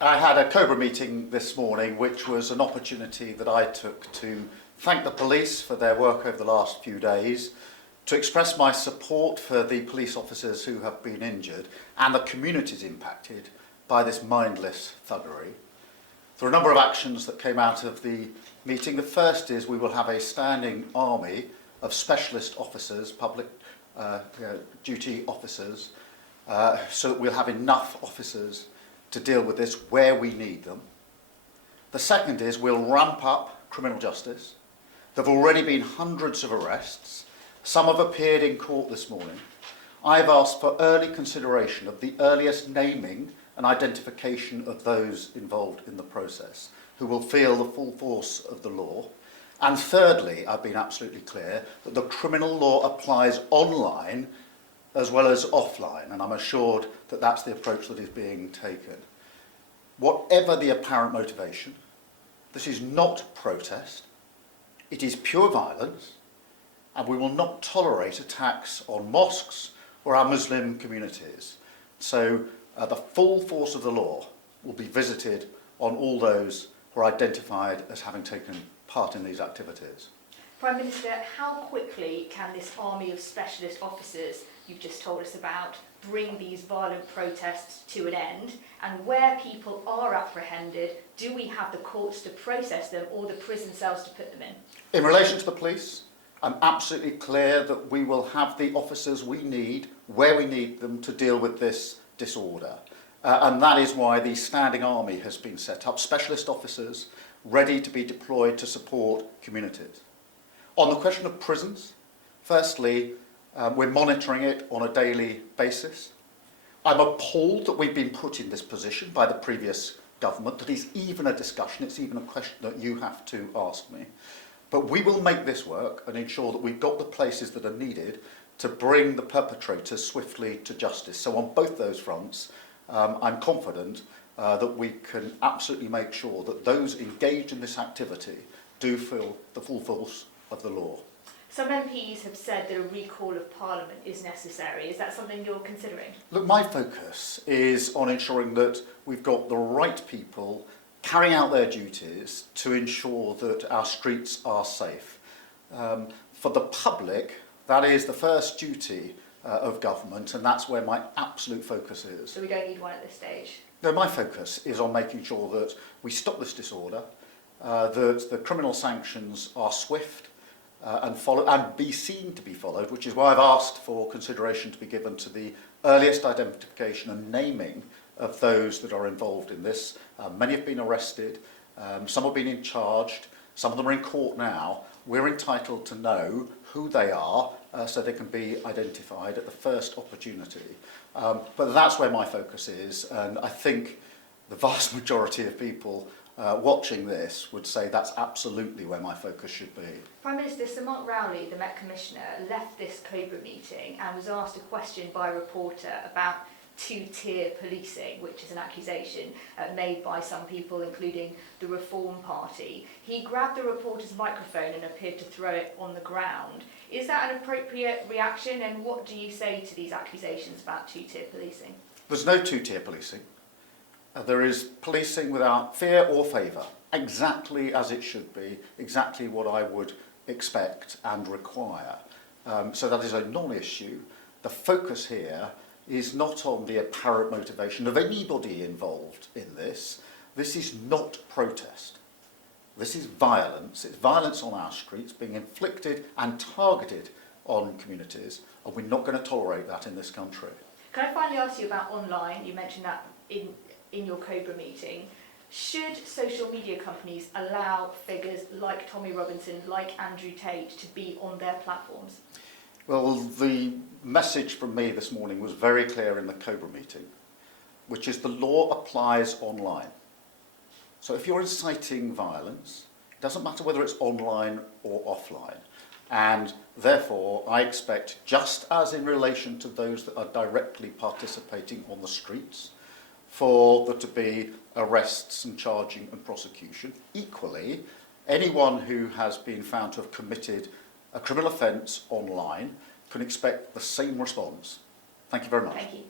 I had a Cobra meeting this morning, which was an opportunity that I took to thank the police for their work over the last few days, to express my support for the police officers who have been injured and the communities impacted by this mindless thuggery. There are a number of actions that came out of the meeting. The first is we will have a standing army of specialist officers, public duty officers, so that we'll have enough officers to deal with this where we need them. The second is we'll ramp up criminal justice. There have already been hundreds of arrests. Some have appeared in court this morning. I've asked for early consideration of the earliest naming and identification of those involved in the process, who will feel the full force of the law. And thirdly, I've been absolutely clear that the criminal law applies online as well as offline, and I'm assured that that's the approach that is being taken. Whatever the apparent motivation, this is not protest, it is pure violence, and we will not tolerate attacks on mosques or our Muslim communities. So the full force of the law will be visited on all those who are identified as having taken part in these activities. Prime Minister, how quickly can this army of specialist officers you've just told us about bring these violent protests to an end? And where people are apprehended, do we have the courts to process them or the prison cells to put them in? In relation to the police, I'm absolutely clear that we will have the officers we need where we need them to deal with this disorder. And that is why the standing army has been set up, specialist officers ready to be deployed to support communities. On the question of prisons, firstly, we're monitoring it on a daily basis. I'm appalled that we've been put in this position by the previous government. That is even a discussion, it's even a question that you have to ask me. But we will make this work and ensure that we've got the places that are needed to bring the perpetrators swiftly to justice. So on both those fronts, I'm confident that we can absolutely make sure that those engaged in this activity do feel the full force of the law. Some MPs have said that a recall of Parliament is necessary. Is that something you're considering? Look, my focus is on ensuring that we've got the right people carrying out their duties to ensure that our streets are safe. For the public, that is the first duty of government, and that's where my absolute focus is. So we don't need one at this stage? No, my focus is on making sure that we stop this disorder, that the criminal sanctions are swift and be seen to be followed, which is why I've asked for consideration to be given to the earliest identification and naming of those that are involved in this. Many have been arrested, some have been charged, some of them are in court now. We're entitled to know who they are so they can be identified at the first opportunity. But that's where my focus is, and I think the vast majority of people watching this would say that's absolutely where my focus should be. Prime Minister, Sir Mark Rowley, the Met Commissioner, left this Cobra meeting and was asked a question by a reporter about two-tier policing, which is an accusation made by some people, including the Reform Party. He grabbed the reporter's microphone and appeared to throw it on the ground. Is that an appropriate reaction, and what do you say to these accusations about two-tier policing? There's no two-tier policing. There is policing without fear or favour, exactly as it should be, exactly what I would expect and require. So that is a non-issue. The focus here is not on the apparent motivation of anybody involved in this. This is not protest. This is violence. It's violence on our streets being inflicted and targeted on communities, and we're not going to tolerate that in this country. Can I finally ask you about online? You mentioned that in your Cobra meeting. Should social media companies allow figures like Tommy Robinson, like Andrew Tate, to be on their platforms? Well, the message from me this morning was very clear in the Cobra meeting, which is the law applies online. So if you're inciting violence, it doesn't matter whether it's online or offline. And therefore, I expect, just as in relation to those that are directly participating on the streets, for there to be arrests and charging and prosecution. Equally, anyone who has been found to have committed a criminal offence online can expect the same response. Thank you very much. Thank you.